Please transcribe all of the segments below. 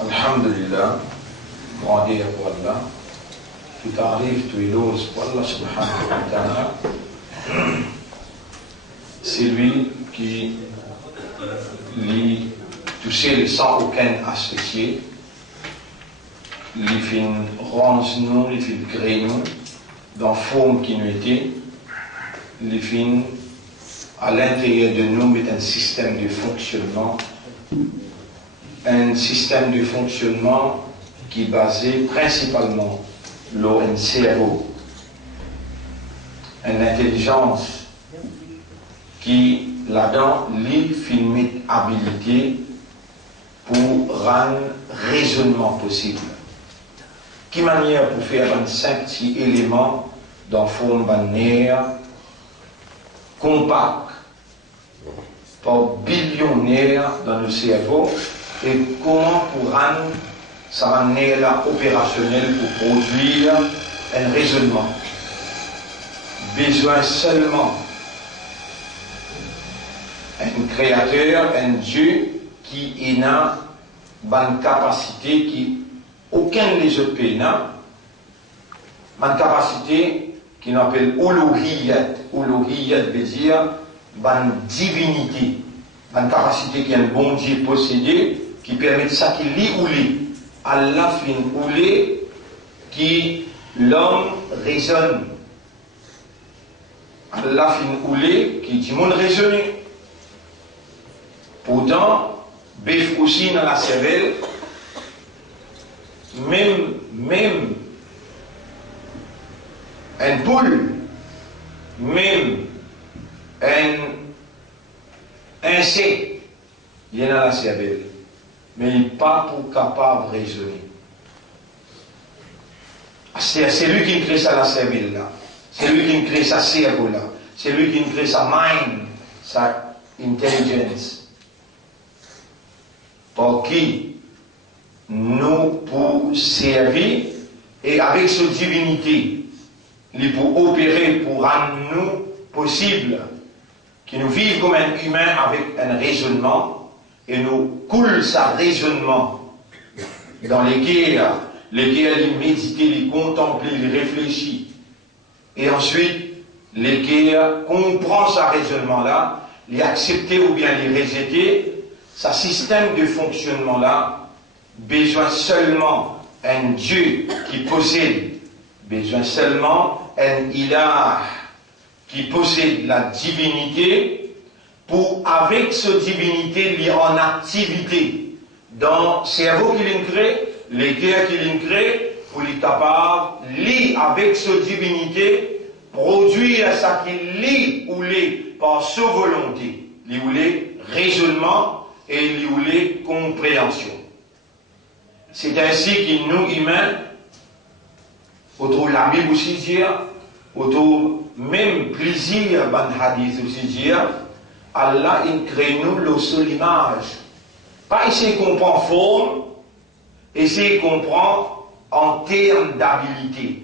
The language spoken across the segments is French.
Alhamdulillah, grandeur pour Allah, tout arrive, tout éloge pour Allah subhanahu wa ta'ala. C'est lui qui lit tout seul sans aucun associé. Les fins range nous, les fins créent nous, dans forme qui nous était, les fins à l'intérieur de nous met un système de fonctionnement qui est basé principalement sur un cerveau, une intelligence qui là-dedans lui filme habilité pour rendre raisonnement possible. Quelle manière pour faire un simple élément dans forme bannière compact par billionnaire dans le cerveau et comment pour rendre sa manière opérationnelle pour produire un raisonnement. Besoin seulement un créateur, un Dieu qui a une capacité qui aucun des autres pays n'a, une capacité qui s'appelle Uluhiyyat. Uluhiyyat veut dire une divinité, une capacité qui est un bon Dieu possédé, qui permet de ça qu'il lit ou lit. Allah fin ou lit, qui l'homme raisonne. Allah fin ou lit, qui dit mon raisonner. Pourtant, bif aussi dans la cervelle, même un poule, même un insecte, il y en a la cervelle, mais il n'est pas pour capable de raisonner. C'est lui qui crée ça la cervelle là, c'est lui qui crée sa cerveau là, c'est lui qui crée sa mind, sa intelligence. Pour qui nous pour servir et avec cette divinité, il pour opérer, pour rendre nous possible, que nous vivions comme un humain avec un raisonnement et nous coule sa raisonnement dans lesquels il médite, il contemple, il réfléchit et ensuite lesquels comprend sa raisonnement là, les accepter ou bien les rejeter. Ce système de fonctionnement là besoin seulement un Dieu qui possède, besoin seulement un Ilah qui possède la divinité pour, avec cette divinité, lier en activité dans le cerveau qu'il crée, les guerres qu'il crée, pour être capable, lier avec cette divinité, produire ça qu'il lit ou lit par sa volonté, lit ou lit raisonnement et lit ou lit compréhension. C'est ainsi que nous, humains, autour de la Bible aussi dire, autour même plaisir, ban hadith aussi dire, Allah il crée nous le seul image. Pas essayer de comprendre forme, essayer de comprendre en termes d'habilité.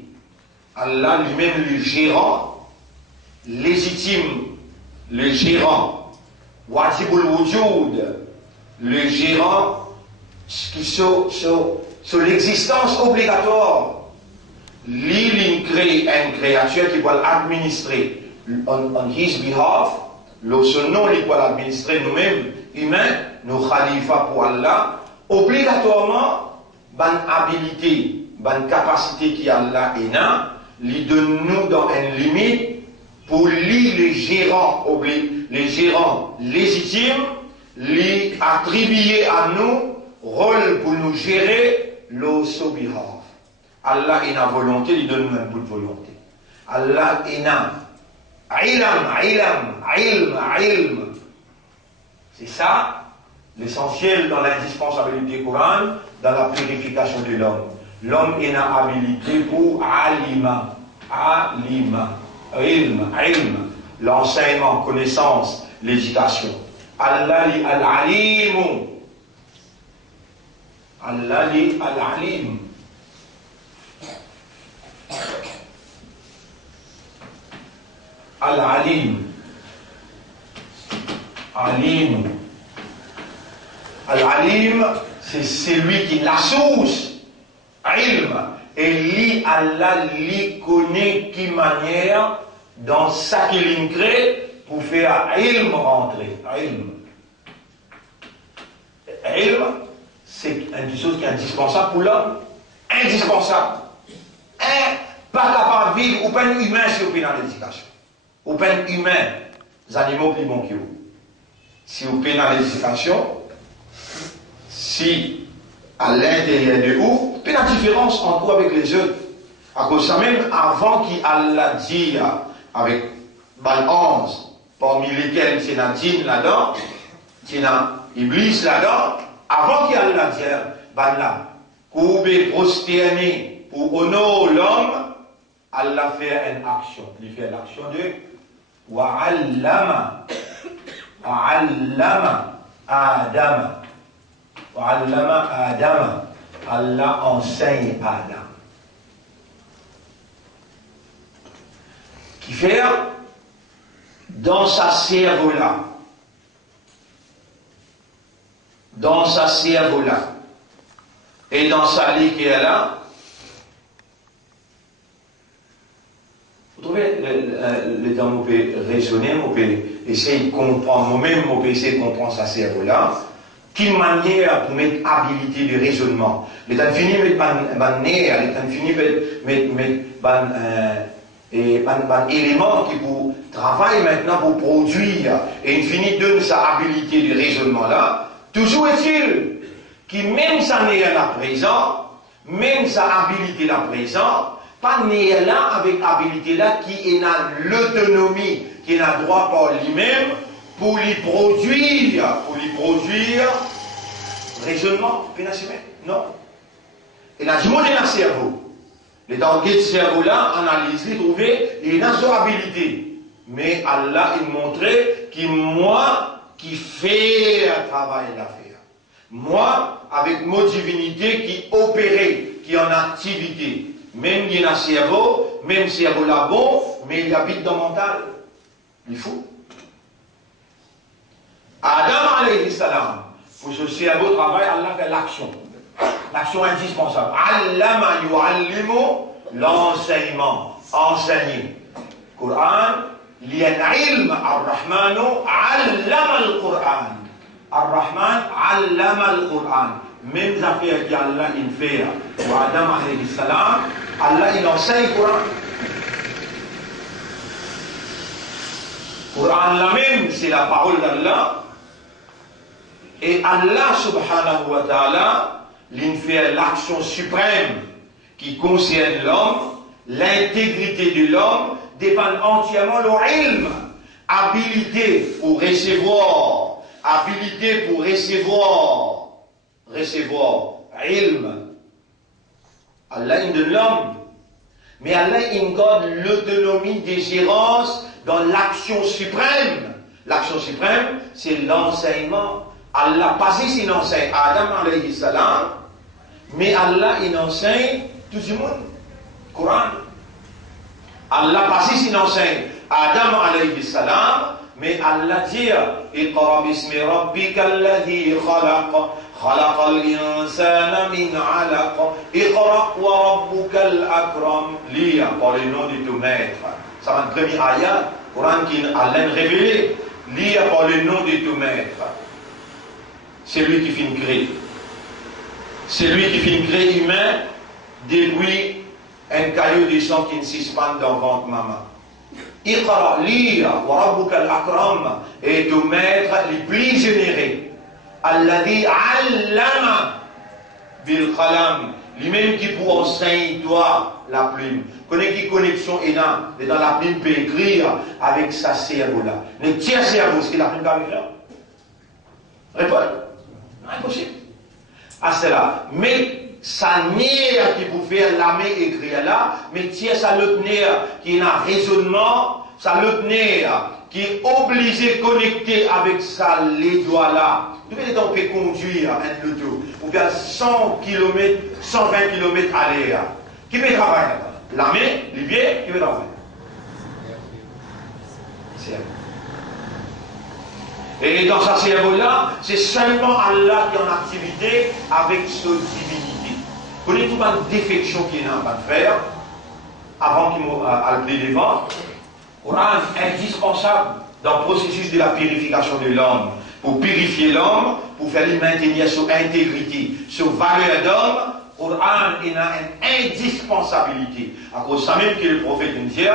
Allah lui-même le gérant, légitime, le gérant, wajibul wujud, le gérant qui sur l'existence obligatoire. L'île crée une créature qui va l'administrer on his behalf, son nom il va l'administrer nous-mêmes, humains, nos khalifas pour Allah, obligatoirement, bonne habilité, bonne capacité qui Allah est là, lui donne nous dans une limite pour lui les gérants légitimes, lui attribuer à nous rôle pour nous gérer son behalf. Allah est la volonté, il donne un bout de volonté. Allah est ilm. C'est ça l'essentiel dans l'indispensabilité courante, dans la purification de l'homme. L'homme est une habilité pour alima, ilm, l'enseignement, connaissance, l'éducation. Allah est al-alim. Allah est al-alim. Al-alim. Al-alim, c'est celui qui la source, ilm, et lui, Allah, lui connaît qui manière dans ça qu'il crée pour faire ilm rentrer. Ilm, c'est une chose qui est indispensable pour l'homme. Indispensable. Pas capable de vivre, ou pas humain si vous payez dans l'éducation. Ou pas humain, les animaux plus bons que vous. Si vous payez dans l'éducation, si à l'intérieur de vous, il y a la différence entre vous avec les autres. À cause de ça même, avant qu'Allah dit avec 11, parmi lesquels c'est un djinn là-dedans, c'est un iblis là-dedans, avant qu'Allah dise, là, courber, prosterner, pour honorer l'homme, Allah fait une action. Il fait l'action de wa'allama Adam. Wa'allama Adam. Allah enseigne Adam. Qui fait dans sa cerveau-là, et dans sa lit qui est là, vous trouvez, le temps où on peut raisonner, on peut essayer de comprendre, moi-même, on peut essayer de comprendre sa cerveau-là, quelle manière pour mettre habilité de raisonnement. Le temps fini mettre ban nerf, le temps fini mettre élément qui pour travailler maintenant pour produire, et il finit de sa habilité de raisonnement là, toujours est-il que même sa nerf là présent, même sa habilité là présent, pas né là avec habilité là qui est dans l'autonomie, qui est dans droit par lui-même pour lui produire raisonnement, non. Et là, je monte dans le cerveau. Les dans le cerveau là, analyse, trouver, et dans son habilité. Mais Allah, il montrait que moi qui fais un travail d'affaires. Moi, avec mon divinité qui opérait, qui est en activité. Même il y a un cerveau, même cerveau là bon, mais il habite dans le mental. Il faut. Adam alayhi salam, pour ce cerveau travail, Allah fait l'action. L'action indispensable. Allama yu'allimu, l'enseignement. Enseigner. Coran, liyan ilm ar-Rahmanu, allama al-Quran. Ar-Rahman, allama al-Quran. Même affaires qu'Allah il fait pour Adam alayhi salam, Allah il enseigne le Coran. Coran là même, c'est la parole d'Allah. Et Allah subhanahu wa ta'ala, il fait l'action suprême qui concerne l'homme, l'intégrité de l'homme dépend entièrement de l'ilm, habilité pour recevoir, ilm. Allah il donne l'homme, mais Allah il donne l'autonomie des gérance dans l'action suprême. L'action suprême, c'est l'enseignement. Allah pas si il enseigne Adam alayhi salam, mais Allah il enseigne tout le monde. Coran. Allah pas si il enseigne Adam alayhi salam, mais Allah dit Iqra bismi rabbika alladhi khalaq خلق الإنسان من علق اقرأ وربك الأكرم lis par le nom de ton maître. Ça va être le premier ayat, Coran qui Allah révélé, lis par le nom de ton maître. C'est lui qui finit créer. C'est lui qui finit créer humain depuis un caillou de sang qui ne suspend dans le ventre maman. Iqra, lis, wa rabbuka al-akram, et ton maître le plus généreux. Alladhi allama bil qalam, lui-même qui pour enseigner toi la plume. Connais qui connexion est dans la plume peut écrire avec sa cerveau là. Le tiers cerveau, c'est la plume va écrire. Réponds. Impossible. Ah c'est là. Mais sa nerf qui pour faire la main écrire là, mais tiers ça l'autre nerf qui est dans raisonnement, ça l'autre nerf qui est obligé de connecter avec ça les doigts là. Nous on peut conduire un auto pour faire 100 km, 120 km à l'heure. Qui peut travailler là-bas? La main, les pieds, qui peut travailler? Et dans sa cerveau-là, c'est seulement Allah qui est en activité avec sa divinité. Vous connaissez toute la défection qu'il y a à faire, avant qu'il m'ait devant. Le Coran est indispensable dans le processus de la purification de l'homme. Pour purifier l'homme, pour faire lui maintenir son intégrité, son valeur d'homme, le Coran est une indispensabilité. À cause de ça même que le prophète nous dit,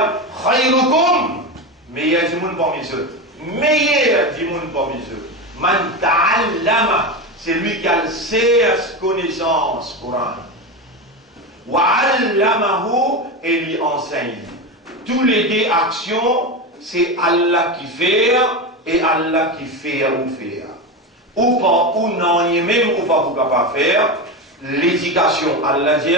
Khayrukum, meilleur du monde parmi eux. Meilleur du monde parmi eux. Man ta'allama, c'est lui qui a le connaissance, Coran. Wa'allamahu, et lui enseigne. Tous les deux actions, c'est Allah qui fait et Allah qui fait ou faire. Ou pas, ou non, et même ou pas, vous ne pouvez pas faire. L'éducation, Allah dit,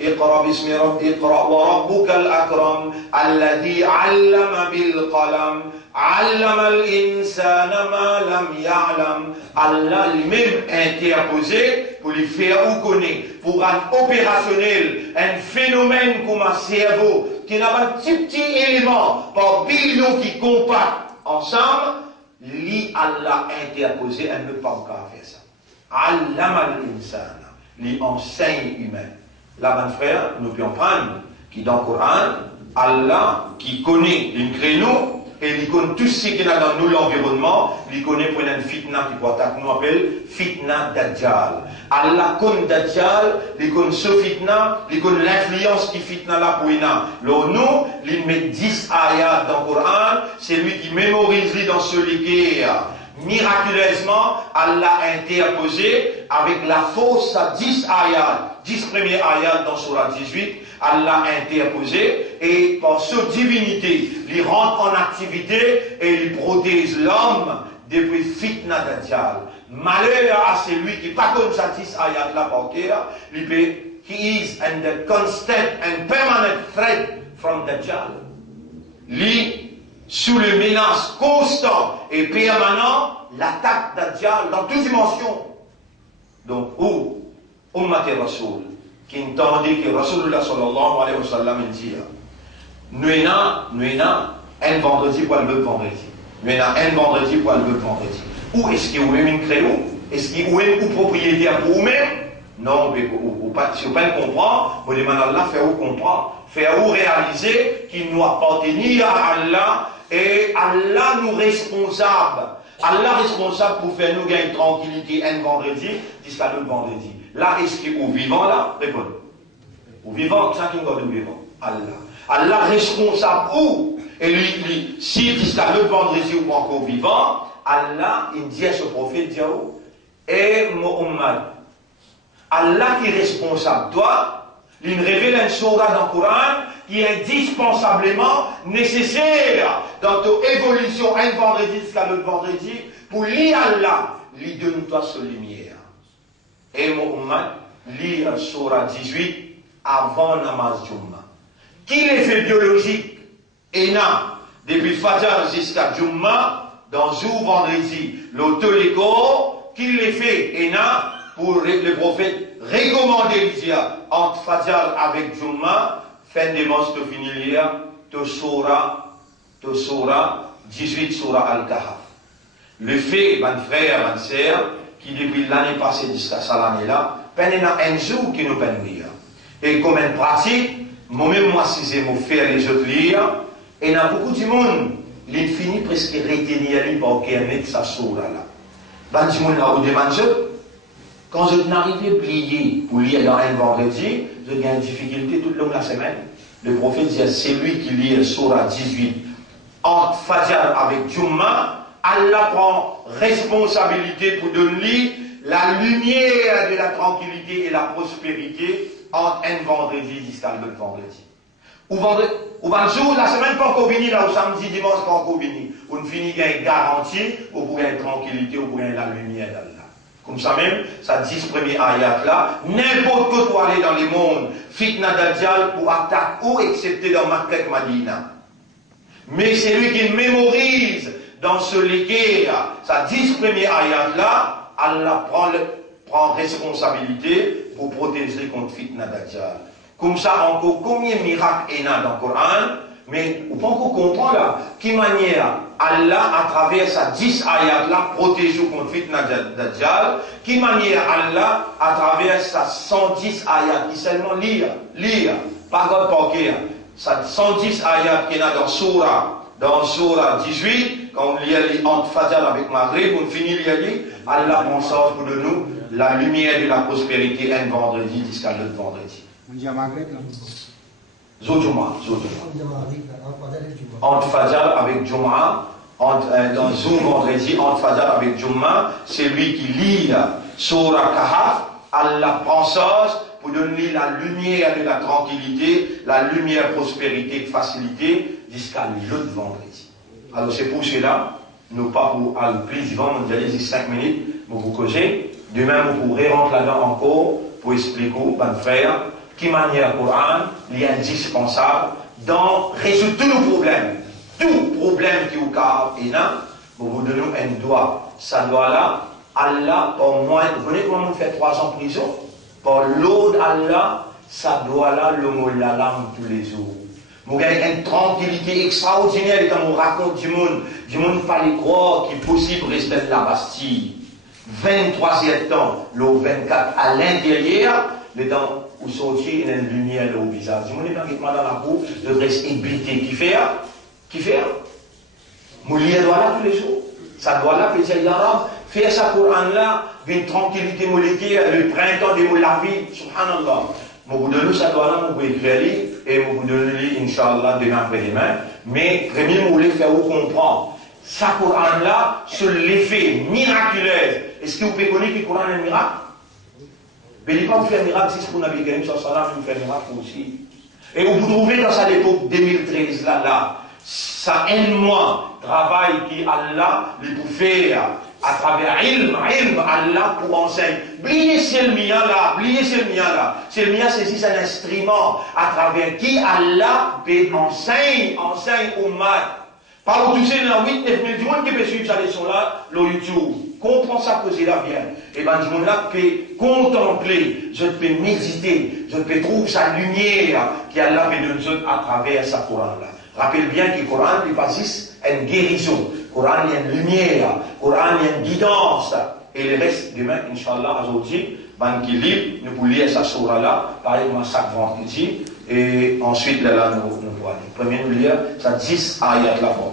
اقرأ باسم ربك اقرأ وربك الأكرم الذي علم بالقلم علم الإنسان ما لم يعلم. Allah lui-même interposé pour lui faire ou connaître, pour rendre opérationnel un phénomène comme un cerveau qui n'a pas un petit élément par billion qui compactent ensemble, lui Allah interposé, elle ne peut pas faire ça. Allama al-insana, lui enseigne humain. Là, mon frère, nous pouvons prendre qui dans le Coran, Allah qui connaît les créneaux et il connaît tout ce qu'il y a dans nous l'environnement, il connaît pour une fitna qui nous appelle fitna Dajjal. Allah connaît Dajjal, il connaît ce fitna, il connaît l'influence qui fitna là pour nous, il met 10 ayats dans le Coran, c'est lui qui mémorise dans ce livre. Miraculeusement, Allah a interposé avec la force à 10 ayats, 10 premiers ayats dans Surah 18, Allah a interposé et par sa divinité, il rentre en activité et il protège l'homme depuis fitna Dajjal. Malheur à celui qui pas comme ça 10 ayats là par cœur, he is under constant and permanent threat from Dajjal. Lui, sous le menace constant et permanent, l'attaque Dajjal dans toutes dimensions. Donc, où Ummat Rasoul, qui entendait que Rasulullah sallallahu alayhi wa sallam dit, nous avons un vendredi pour le vendredi. Nous avons un vendredi pour le vendredi. Où est-ce qu'il y a une créneau? Est-ce qu'il y a une propriétaire pour vous-même? Non, si vous ne comprenez, vous demandez à Allah, faire vous comprendre, faire vous réaliser qu'il nous appartient à Allah et Allah nous responsable. Allah responsable pour faire nous gagner tranquillité un vendredi jusqu'à l'autre vendredi. Là, est-ce qu'il est au vivant là? Répondez. Au vivant, ça qui est au vivant. Allah. Allah responsable où? Et lui, si jusqu'à l'autre vendredi ou encore vivant, Allah, il dit à ce prophète, dit et Muhammad, Allah qui est responsable, toi, il révèle un surah dans le Coran qui est indispensablement nécessaire dans ton évolution un vendredi jusqu'à l'autre vendredi pour lire Allah, lui donne-toi sa lumière. Et Muhammad lit un surah 18 avant namaz Jumma. Qui l'effet biologique est là depuis Fajr jusqu'à Jumma dans jour vendredi, l'auto-l'éco, qui l'effet est là pour le prophète recommander entre Fajr avec Jumma, fin de mois de finir, to surah 18 surah Al-Kahf. Le fait, mon frère, mon sœur, qui depuis l'année passée jusqu'à cette année-là, peine un jour qui nous peine lire. Et comme une pratique, moi-même, moi, si c'est mon faire les autres lire, et il y a beaucoup de monde, il finit presque retenir par qu'il met sa surah-là. Ben, du monde là, où demande quand je n'arrive à plier pour lire dans un vendredi, je gagne une difficulté tout le long de la semaine. Le prophète dit, c'est lui qui lit Surah 18 entre Fajr avec Jumma. Allah prend responsabilité pour donner la lumière de la tranquillité et la prospérité entre un vendredi jusqu'à l'autre vendredi. Ou le jour, la semaine pas encore venue, là, au samedi, dimanche pas encore venue. On finit une garantie, ou pour une tranquillité, ou pour la lumière d'Allah. Comme ça même, ça 10 premiers ayats là, n'importe quoi pour aller dans les mondes, fitna Dajjal pour attaquer ou excepté dans Makkah et Madina. Mais c'est lui qui mémorise dans ce légué, ça 10 premiers ayats là, Allah prend responsabilité pour protéger contre fitna Dajjal. Comme ça, encore, combien de miracles il y a dans le Coran, Mais on peut encore comprendre là, qui manière Allah, à travers sa 10 ayats là, protège contre fitna Dajjal, qui manière Allah, à travers sa 110 ayats, qui seulement lire, pas God porquer, sa 110 ayats qui est dans Surah 18, quand on lit entre Fajr avec Maghrib, on finit de lire, Allah consort pour nous la lumière de la prospérité un vendredi jusqu'à l'autre vendredi. On dit à Maghreb là. Zojuma. Entre Fajr avec Juma, dans Zoom vendredi, entre Fajr avec Juma, c'est lui qui lit Surah Kahf, Allah prend ça pour donner la lumière de la tranquillité, la lumière prospérité, facilité, jusqu'à l'autre vendredi. Alors c'est pour cela, nous pas pour aller plus vivant, nous allons dire 5 minutes, pour vous causer. Demain, vous pourrez rentrer là-dedans encore pour expliquer, ben frère, qui manière le Coran est indispensable dans résoudre tous nos problèmes. Tout problème qui vous a et là, vous vous donnez un doigt. Ça doit là, Allah, au moins, vous connaissez comment on fait 3 ans de prison? Pour l'autre Allah, ça doit là, le mot la langue tous les jours. Vous avez une tranquillité extraordinaire quand on raconte du monde fallait croire qu'il est possible de rester de la Bastille. 23 septembre, le 24 à l'intérieur, le temps où sortir, il y a une lumière au visage. Du monde est dans la peau, le reste ébité. Qui fait? Moulier doit là tous les jours. Ça doit là, faire l'arabe, faire ça Coran là, une tranquillité moléculaire, le printemps des mots la vie, subhanallah. Mon de nous, ça doit là, mon pouvez écrire et mon de nous, Inch'Allah, demain après-demain. Mais, premier, vous voulez faire vous comprendre. Ça Coran là, sur l'effet miraculeux. Est-ce que vous pouvez connaître que le Coran est un miracle? Mais il ne pas vous faire un miracle, si ce qu'on a bien gagné, sur ça, vous faire un miracle aussi. Et vous trouvez dans cette époque 2013 là, ça un mois travail qui Allah lui pour faire à travers ilm Allah pour enseigner. Oubliez c'est le mien là. C'est le mien, c'est un instrument à travers qui Allah peut enseigne au mal. Par où tous ces 8-9 000 du monde qui peut suivre sa leçon là, le YouTube. Comprends ça, poser la bien. Et bien, du monde là peut contempler, je peux méditer, je peux trouver sa lumière qui Allah peut donner à travers sa Coran là. Rappelle bien que le Coran n'est pas juste une guérison. Le Coran est une lumière. Le Coran est une guidance. Et le reste, demain, Inch'Allah, aujourd'hui, ben, qui lit, nous pouvons lire sa surah là, pareil, chaque vendredi. Et ensuite, là, nous pouvons aller. Premier, nous lire, ça 10 ayats là, pour